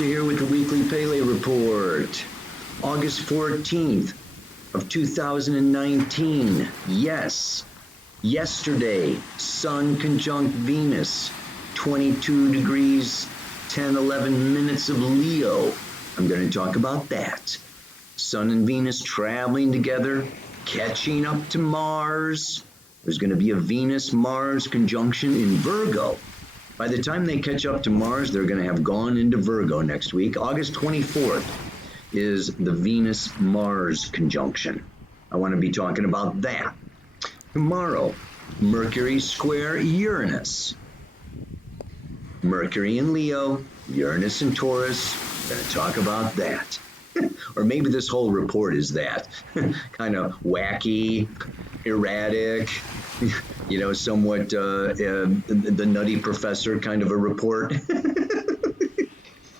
Sasha here with the weekly Pele report. August 14th of 2019. Yes, yesterday, Sun conjunct Venus, 22 degrees, 10, 11 minutes of Leo. I'm going to talk about that. Sun and Venus traveling together, catching up to Mars. There's going to be a Venus-Mars conjunction in Virgo. By the time they catch up to Mars, they're going to have gone into Virgo next week. August 24th is the Venus-Mars conjunction. I want to be talking about that. Tomorrow, Mercury square Uranus. Mercury in Leo, Uranus in Taurus. We're going to talk about that. Or maybe this whole report is that. Kind of wacky, erratic, somewhat the nutty professor kind of a report.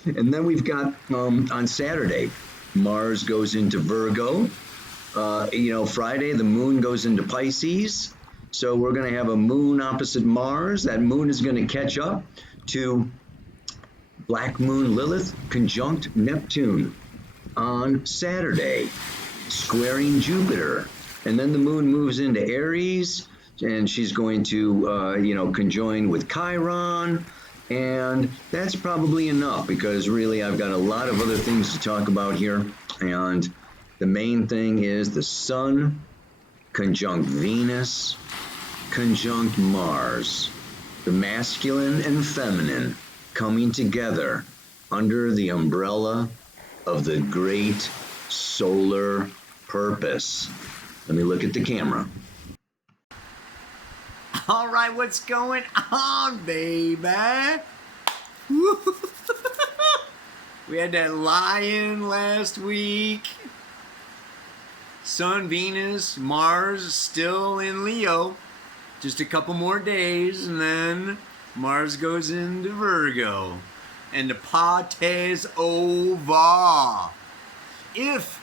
And then we've got on Saturday, Mars goes into Virgo. Friday, the moon goes into Pisces. So we're going to have a moon opposite Mars. That moon is going to catch up to Black Moon Lilith conjunct Neptune on Saturday, squaring Jupiter. And then the moon moves into Aries, and she's going to, conjoin with Chiron. And that's probably enough because really I've got a lot of other things to talk about here. And the main thing is the Sun conjunct Venus, conjunct Mars. The masculine and feminine coming together under the umbrella of the great solar purpose. Let me look at the camera. All right, what's going on, baby? We had that lion last week. Sun, Venus, Mars still in Leo. Just a couple more days, and then Mars goes into Virgo. And the party's over. If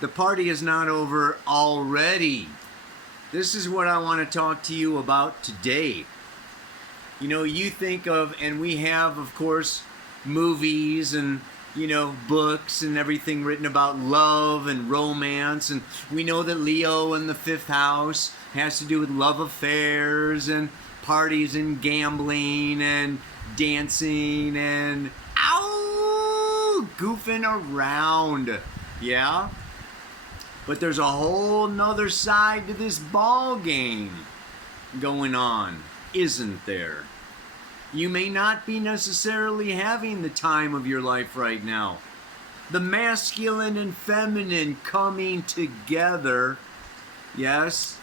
the party is not over already, this is what I want to talk to you about today. You think of, and we have, of course, movies and, books and everything written about love and romance. And we know that Leo in the 5th house has to do with love affairs and parties and gambling and dancing and goofing around. Yeah? But there's a whole nother side to this ball game going on, isn't there? You may not be necessarily having the time of your life right now. The masculine and feminine coming together, yes,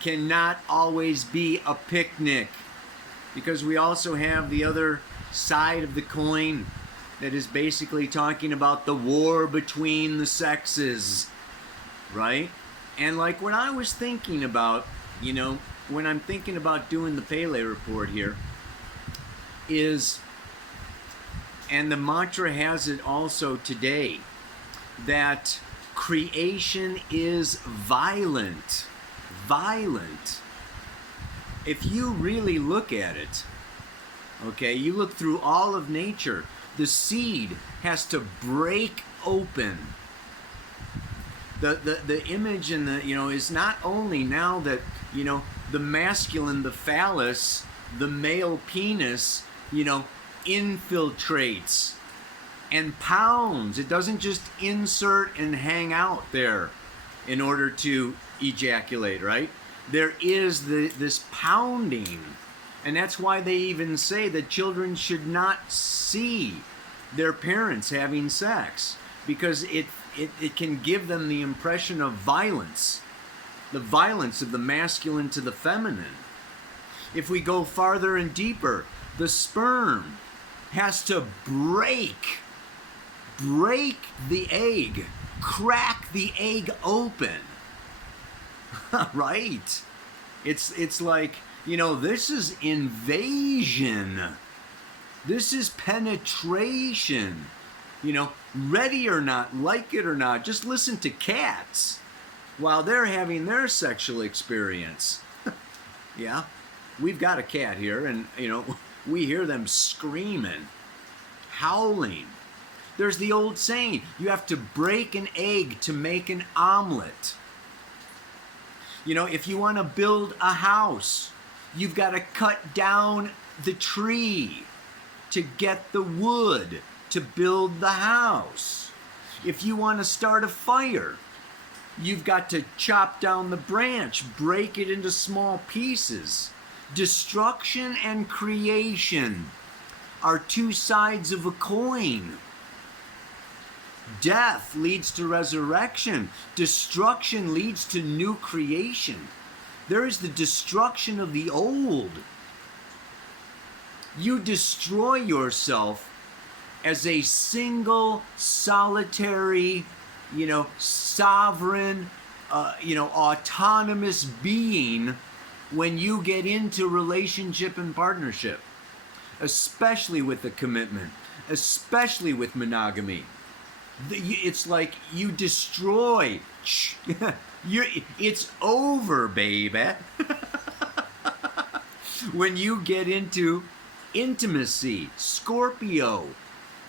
cannot always be a picnic, because we also have the other side of the coin that is basically talking about the war between the sexes, right? And like what I was thinking about, when I'm thinking about doing the Pele report here, is, and the mantra has it also today, that creation is violent. Violent. If you really look at it, okay, you look through all of nature, the seed has to break open. The image in the, is not only now that, the masculine, the phallus, the male penis, infiltrates and pounds. It doesn't just insert and hang out there in order to ejaculate, right? There is this pounding. And that's why they even say that children should not see their parents having sex, because it can give them the impression of violence, the violence of the masculine to the feminine. If we go farther and deeper, the sperm has to break the egg, crack the egg open. Right? It's like, this is invasion. This is penetration. Ready or not, like it or not, just listen to cats while they're having their sexual experience. Yeah, we've got a cat here, and we hear them screaming. howling. There's the old saying, you have to break an egg to make an omelet. You know, if you want to build a house, you've got to cut down the tree to get the wood to build the house. If you want to start a fire, you've got to chop down the branch, break it into small pieces. Destruction and creation are two sides of a coin. Death leads to resurrection. Destruction leads to new creation. There is the destruction of the old. You destroy yourself as a single, solitary, sovereign, autonomous being when you get into relationship and partnership, especially with the commitment, especially with monogamy. It's like you destroy. It's over, baby. When you get into intimacy, Scorpio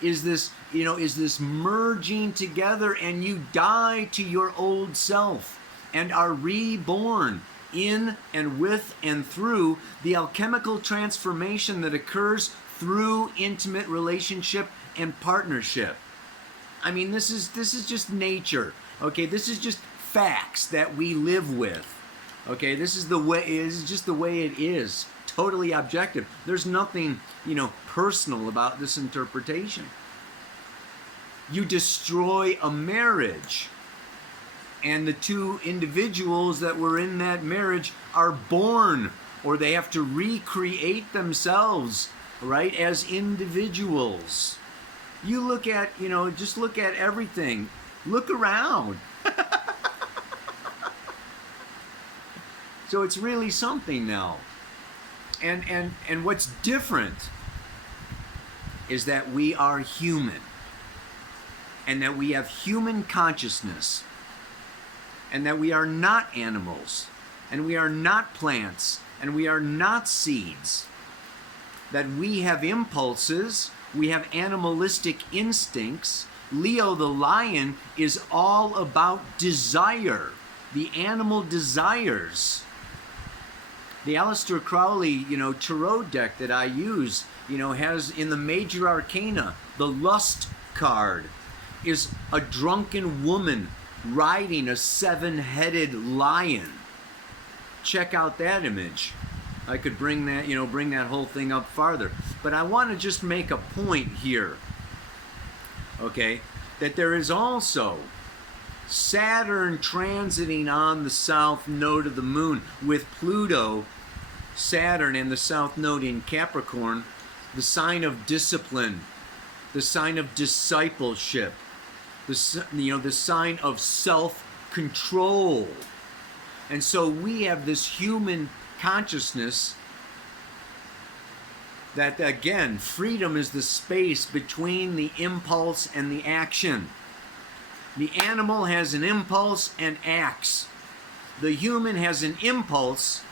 is this merging together, and you die to your old self and are reborn in and with and through the alchemical transformation that occurs through intimate relationship and partnership. I mean, this is just nature. Okay, this is just facts that we live with. Okay, this is just the way it is. Totally objective. There's nothing, personal about this interpretation. You destroy a marriage, and the two individuals that were in that marriage are born, or they have to recreate themselves, right, as individuals. You look at, just look at everything. Look around. So it's really something now. And what's different is that we are human, and that we have human consciousness, and that we are not animals, and we are not plants, and we are not seeds. That we have impulses, we have animalistic instincts. Leo the lion is all about desire. The animal desires. The Aleister Crowley, tarot deck that I use, has in the major arcana, the lust card is a drunken woman riding a 7-headed lion. Check out that image. I could bring that whole thing up farther. But I want to just make a point here, okay, that there is also Saturn transiting on the south node of the moon with Pluto, Saturn, and the south node in Capricorn, the sign of discipline, the sign of discipleship, the sign of self-control. And so we have this human consciousness that, again, freedom is the space between the impulse and the action. The animal has an impulse and acts. The human has an impulse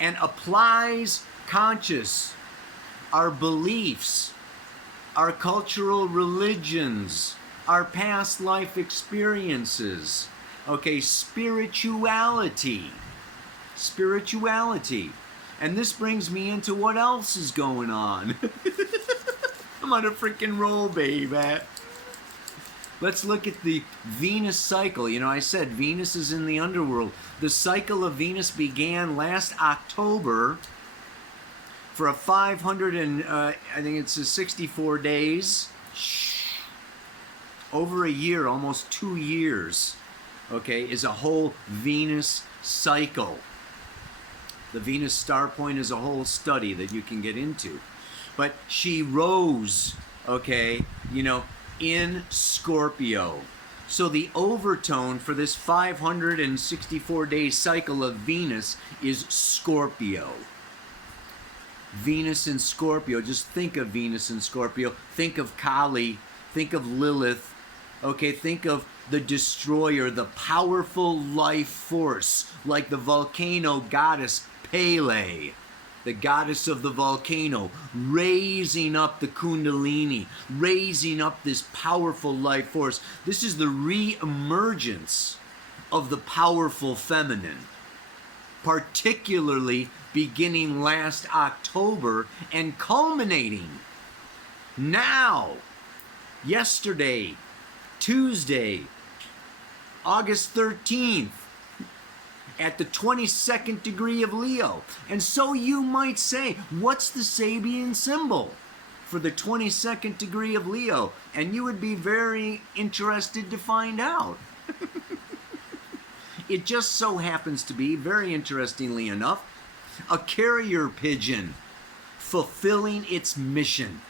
and applies conscious. Our beliefs, our cultural religions, our past life experiences, okay, spirituality. And this brings me into what else is going on. I'm on a freaking roll, baby. Let's look at the Venus cycle. I said Venus is in the underworld. The cycle of Venus began last October for a 64 days. Over a year, almost 2 years, okay, is a whole Venus cycle. The Venus star point is a whole study that you can get into. But she rose, okay, in Scorpio. So the overtone for this 564-day cycle of Venus is Scorpio. Venus in Scorpio. Just think of Venus in Scorpio. Think of Kali. Think of Lilith. Okay, think of the destroyer, the powerful life force, like the volcano goddess Pele. the goddess of the volcano, raising up the kundalini, raising up this powerful life force. This is the re-emergence of the powerful feminine, particularly beginning last October and culminating now, yesterday, Tuesday, August 13th, at the 22nd degree of Leo. And so you might say, what's the Sabian symbol for the 22nd degree of Leo? And you would be very interested to find out. It just so happens to be, very interestingly enough, a carrier pigeon fulfilling its mission.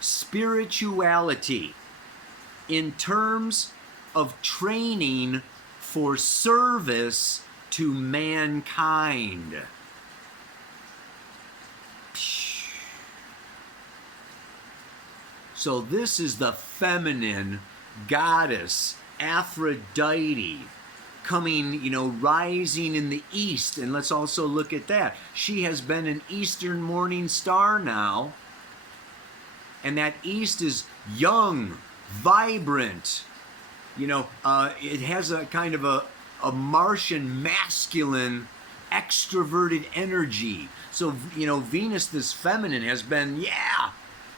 Spirituality in terms of training for service to mankind. So this is the feminine goddess Aphrodite coming, rising in the east. And let's also look at that. She has been an eastern morning star now. And that east is young, vibrant. It has a kind of a Martian masculine extroverted energy. So, Venus, this feminine, has been, yeah,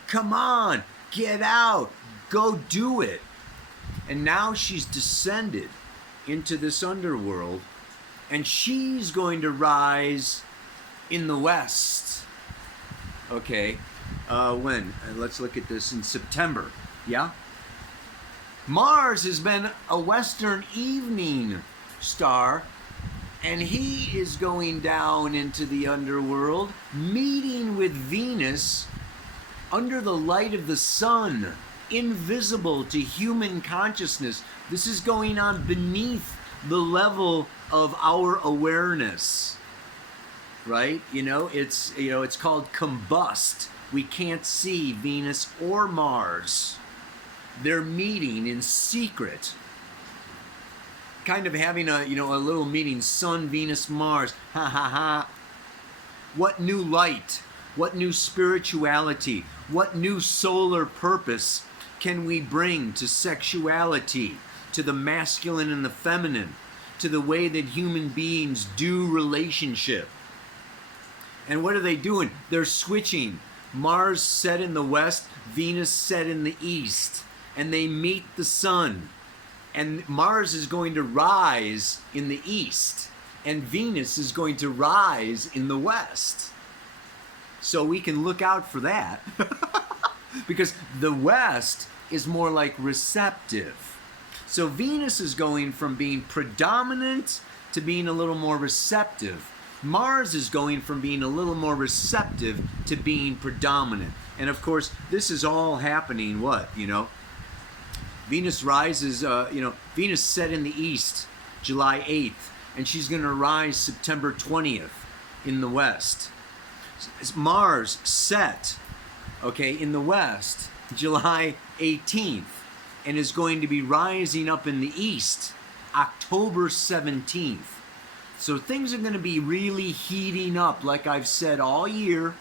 come on, get out, go do it. And now she's descended into this underworld, and she's going to rise in the west. Okay, when? Let's look at this in September, yeah? Mars has been a western evening star, and he is going down into the underworld, meeting with Venus under the light of the sun, invisible to human consciousness. This is going on beneath the level of our awareness, right? It's called combust. We can't see Venus or Mars. They're meeting in secret, kind of having a little meeting, Sun, Venus, Mars. Ha ha ha. What new light, what new spirituality, what new solar purpose can we bring to sexuality, to the masculine and the feminine, to the way that human beings do relationship? And what are they doing? They're switching. Mars set in the west, Venus set in the east. And they meet the sun. And Mars is going to rise in the east. And Venus is going to rise in the west. So we can look out for that. Because the west is more like receptive. So Venus is going from being predominant to being a little more receptive. Mars is going from being a little more receptive to being predominant. And of course, this is all happening, Venus rises, Venus set in the east July 8th, and she's going to rise September 20th in the west. Mars set, in the west July 18th, and is going to be rising up in the east October 17th. So things are going to be really heating up, like I've said all year.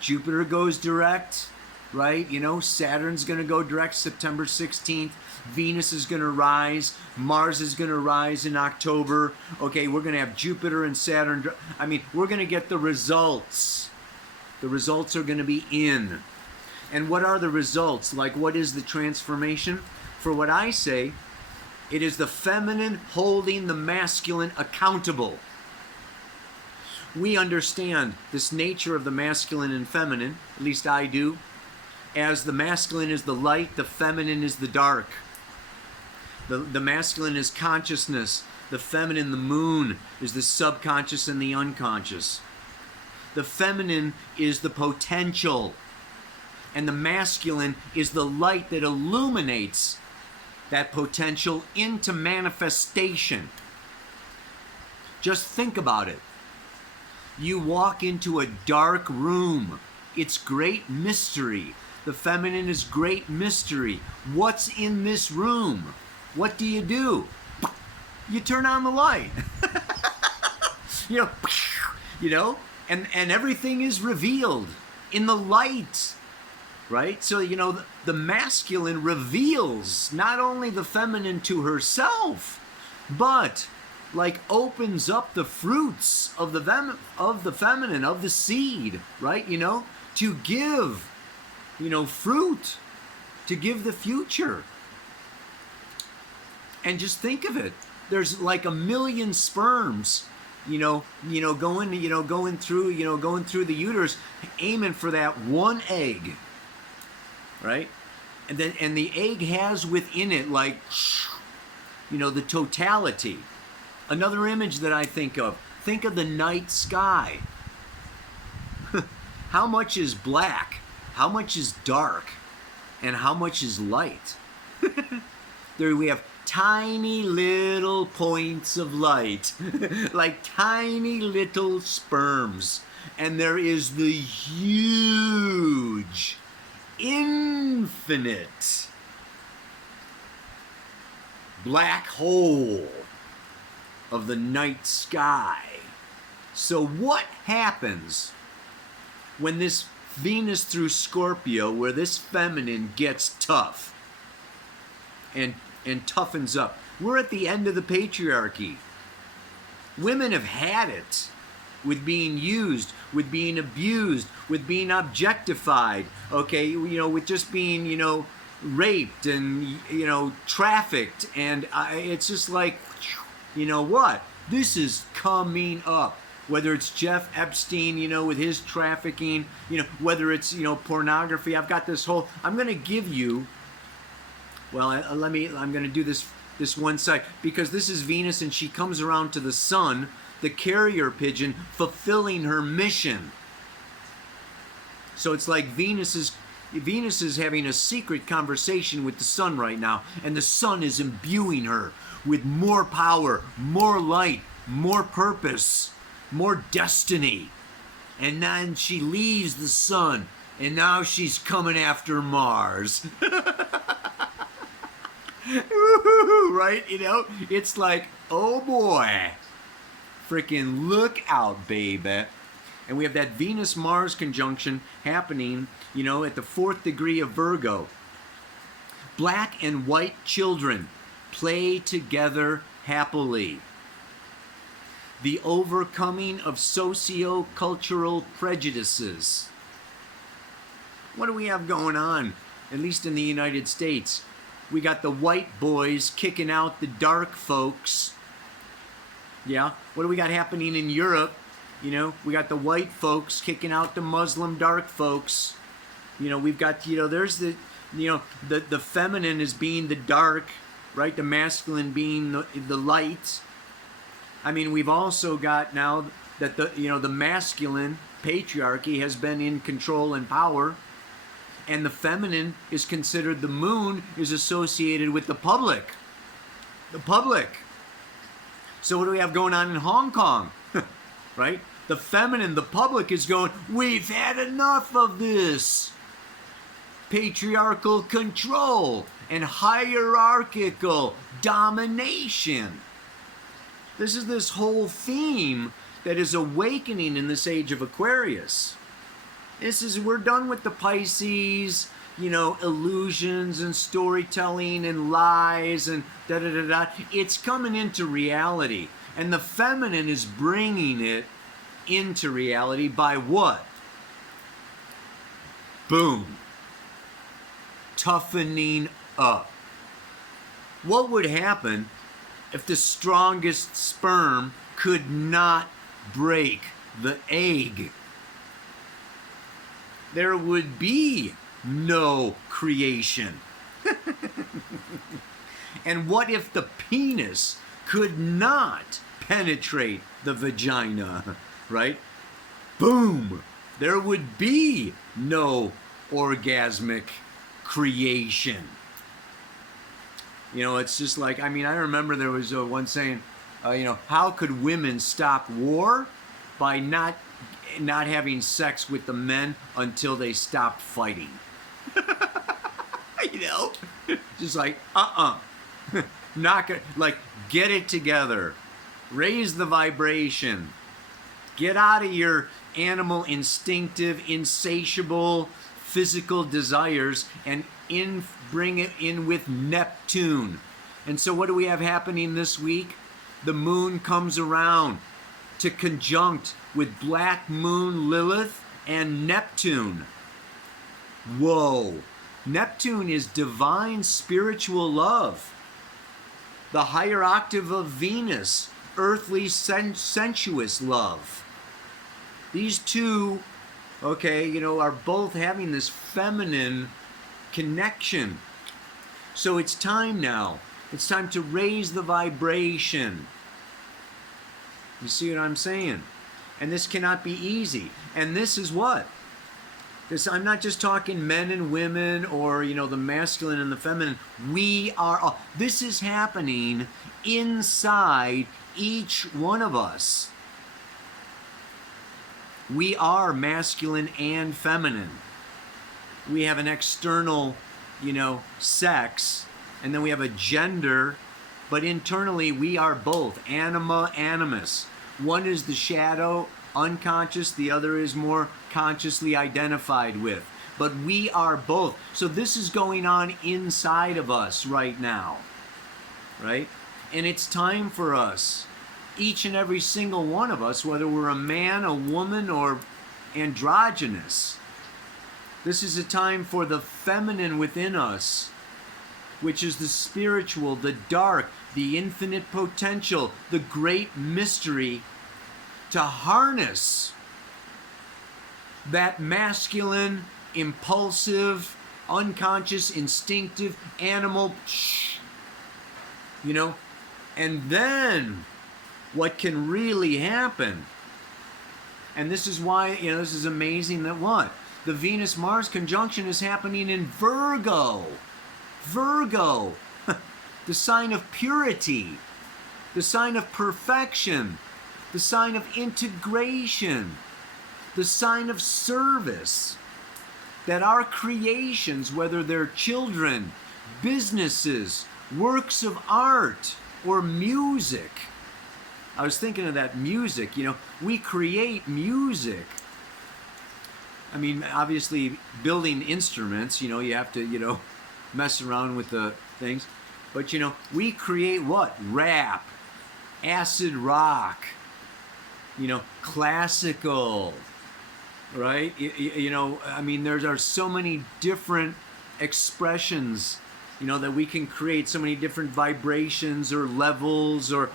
Jupiter goes direct, right? Saturn's going to go direct September 16th. Venus is going to rise. Mars is going to rise in October. Okay, we're going to have Jupiter and Saturn. We're going to get the results. The results are going to be in. And what are the results? Like, what is the transformation? For what I say, it is the feminine holding the masculine accountable. We understand this nature of the masculine and feminine, at least I do, as the masculine is the light, the feminine is the dark. The masculine is consciousness. The feminine, the moon, is the subconscious and the unconscious. The feminine is the potential. And the masculine is the light that illuminates that potential into manifestation. Just think about it. You walk into a dark room. It's great mystery. The feminine is great mystery. What's in this room? What do? You turn on the light. you know, and everything is revealed in the light, right? So, you know, the masculine reveals not only the feminine to herself, but like opens up the fruits of the feminine, of the seed, right? You know, to give, you know, fruit, to give the future. And just think of it. There's like 1 million sperms, going through the uterus, aiming for that one egg, right? And the egg has within it, like, the totality. Another image that I think of the night sky. How much is black? How much is dark? And how much is light? There we have tiny little points of light, like tiny little sperms. And there is the huge, infinite black hole of the night sky. So what happens when this Venus through Scorpio, where this feminine gets tough and toughens up? We're at the end of the patriarchy. Women have had it with being used, with being abused, with being objectified, okay, with just being, raped and, trafficked. And it's just like, you know what? This is coming up. Whether it's Jeff Epstein, with his trafficking, whether it's, pornography. I've got this whole, I'm going to give you, well, I'm going to do this one side, because this is Venus and she comes around to the sun, the carrier pigeon, fulfilling her mission. So it's like Venus is having a secret conversation with the sun right now, and the sun is imbuing her with more power, more light, more purpose, more destiny. And then she leaves the sun, and now she's coming after Mars. Right? It's like, oh boy, freaking look out, baby. And we have that Venus-Mars conjunction happening, at the 4th degree of Virgo. Black and white children play together happily. The overcoming of socio-cultural prejudices. What do we have going on, at least in the United States? We got the white boys kicking out the dark folks. Yeah, what do we got happening in Europe? We got the white folks kicking out the Muslim dark folks. We've got, there's the, the feminine is being the dark, right? The masculine being the light. I mean, we've also got now that the masculine patriarchy has been in control and power, and the feminine is considered, the moon is associated with the public. The public. So what do we have going on in Hong Kong? Right? The feminine, the public is going, we've had enough of this patriarchal control and hierarchical domination. This is this whole theme that is awakening in this age of Aquarius. We're done with the Pisces, illusions and storytelling and lies and da-da-da-da. It's coming into reality. And the feminine is bringing it into reality by what? Boom. Toughening up. What would happen if the strongest sperm could not break the egg? There would be no creation. And what if the penis could not penetrate the vagina, right? Boom! There would be no orgasmic creation. It's just like, I remember there was one saying, how could women stop war? By not having sex with the men until they stopped fighting. Just like, not gonna, like, get it together, raise the vibration, Get out of your animal, instinctive, insatiable, physical desires and bring it in with Neptune. And so what do we have happening this week? The moon comes around to conjunct with Black Moon Lilith and Neptune. Whoa. Neptune is divine spiritual love. The higher octave of Venus, earthly sensuous love. These two, are both having this feminine connection. So it's time now. It's time to raise the vibration. You see what I'm saying? And this cannot be easy. And this is what? I'm not just talking men and women or, the masculine and the feminine. This is happening inside each one of us. We are masculine and feminine. We have an external, sex, and then we have a gender, but internally we are both, anima, animus. One is the shadow, unconscious, the other is more consciously identified with. But we are both. So this is going on inside of us right now, right? And it's time for us, each and every single one of us, whether we're a man, a woman, or androgynous. This is a time for the feminine within us, which is the spiritual, the dark, the infinite potential, the great mystery, to harness that masculine, impulsive, unconscious, instinctive, animal, and then what can really happen. And this is why, this is amazing that what? The Venus-Mars conjunction is happening in Virgo. Virgo, the sign of purity, the sign of perfection, the sign of integration, the sign of service. That our creations, whether they're children, businesses, works of art, or music. I was thinking of that music, we create music. I mean, obviously, building instruments, you have to, mess around with the things. But, we create what? Rap, acid rock, classical, right? There are so many different expressions, that we can create, so many different vibrations or levels or,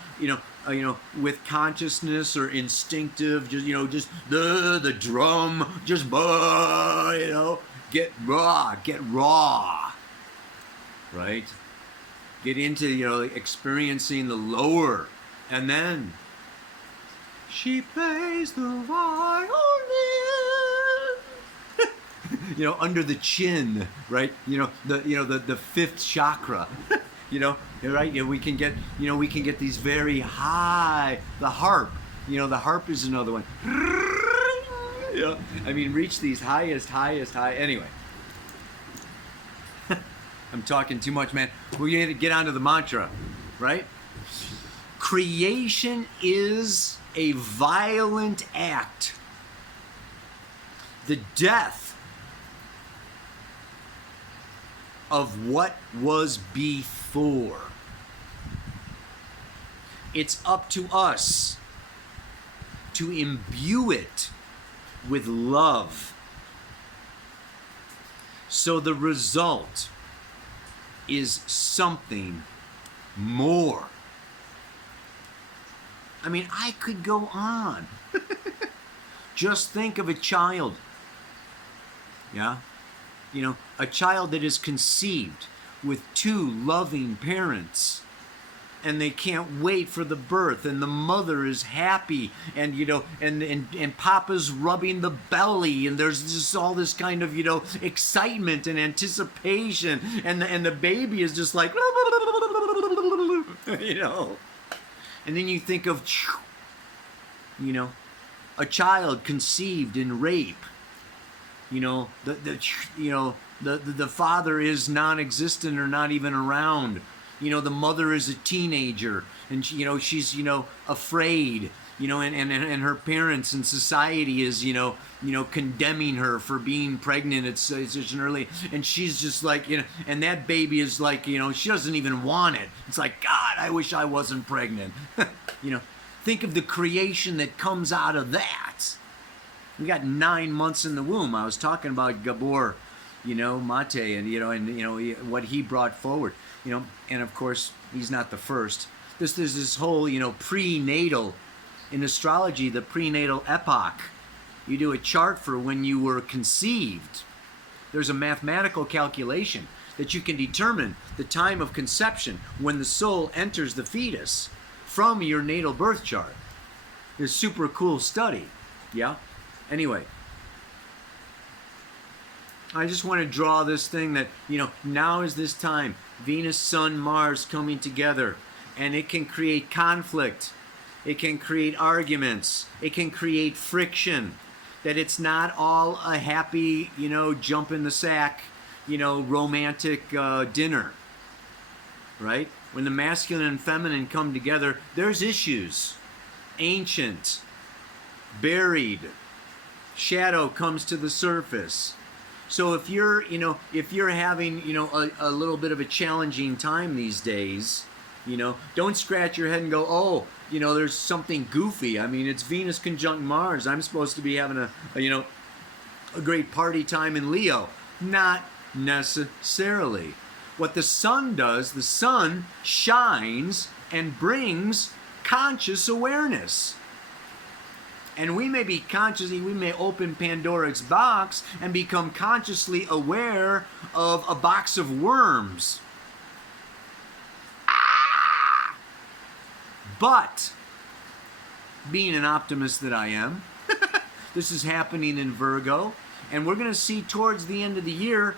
with consciousness or instinctive, just the drum, just, get raw, right? Get into, experiencing the lower, and then she plays the violin, under the chin, right? The fifth chakra, right? We can get these very high, the harp, the harp is another one. Reach these highest high. Anyway, I'm talking too much, man. We're going to get onto the mantra, right? Creation is a violent act. The death of what was before. It's up to us to imbue it with love. So the result is something more. I could go on. Just think of a child. Yeah? A child that is conceived with two loving parents, and they can't wait for the birth, and the mother is happy, and and Papa's rubbing the belly, and there's just all this kind of excitement and anticipation, and the baby is just like and then you think of a child conceived in rape. The father is non-existent or not even around. The mother is a teenager, and she's afraid. you know, and her parents and society is, condemning her for being pregnant at such an early, and she's just like, and that baby is like, she doesn't even want it. It's like, God, I wish I wasn't pregnant. Think of the creation that comes out of that. We got 9 months in the womb. I was talking about Gabor, Mate, and what he brought forward, and of course he's not the first. There's this whole, prenatal, in astrology, the prenatal epoch. You do a chart for when you were conceived. There's a mathematical calculation that you can determine the time of conception when the soul enters the fetus from your natal birth chart. It's a super cool study. Yeah? Anyway, I just want to draw this thing that, now is this time. Venus, Sun, Mars coming together. And it can create conflict. It can create arguments. It can create friction. That it's not all a happy, jump in the sack, romantic dinner. Right? When the masculine and feminine come together, there's issues. Ancient, buried, shadow comes to the surface. So if you're having, a little bit of a challenging time these days, don't scratch your head and go, oh, there's something goofy. I mean, it's Venus conjunct Mars. I'm supposed to be having a great party time in Leo. Not necessarily. What the sun does, the sun shines and brings conscious awareness. And we may be consciously, we may open Pandora's box and become consciously aware of a box of worms. But, being an optimist that I am, this is happening in Virgo, and we're going to see towards the end of the year,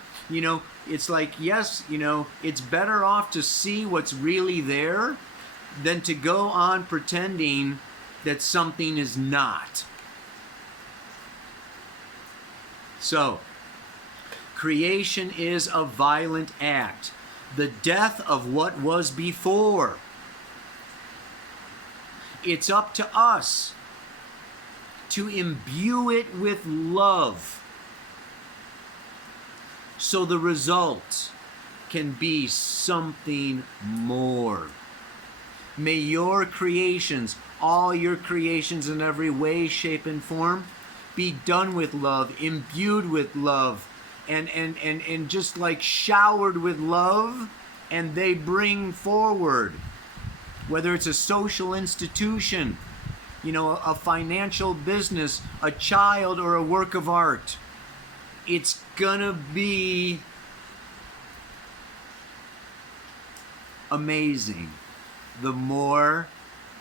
it's like, yes, it's better off to see what's really there than to go on pretending that something is not. So, creation is a violent act, the death of what was before. It's up to us to imbue it with love, so the result can be something more. May your creations, all your creations in every way, shape, and form, be done with love, imbued with love, and just like showered with love, and they bring forward, whether it's a social institution, a financial business, a child, or a work of art. It's gonna be amazing the more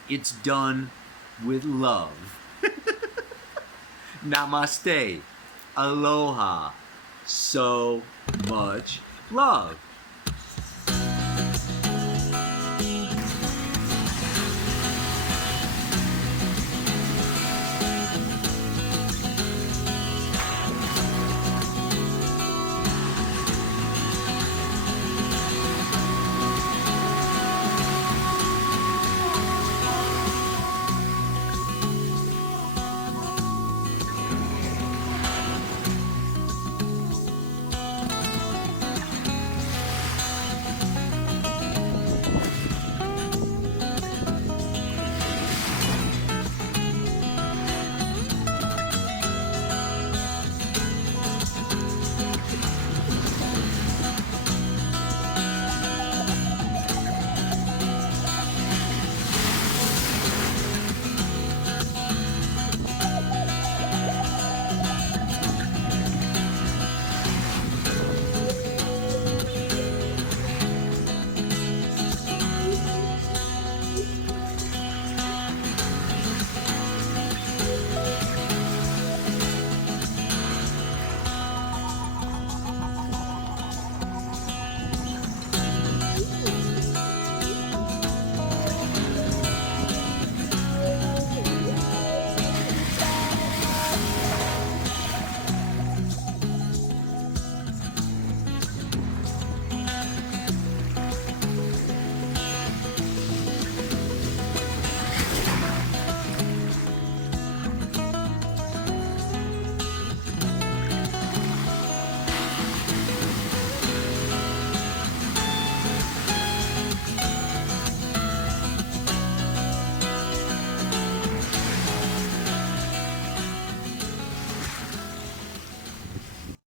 it's done with love. Namaste. Aloha. So much love.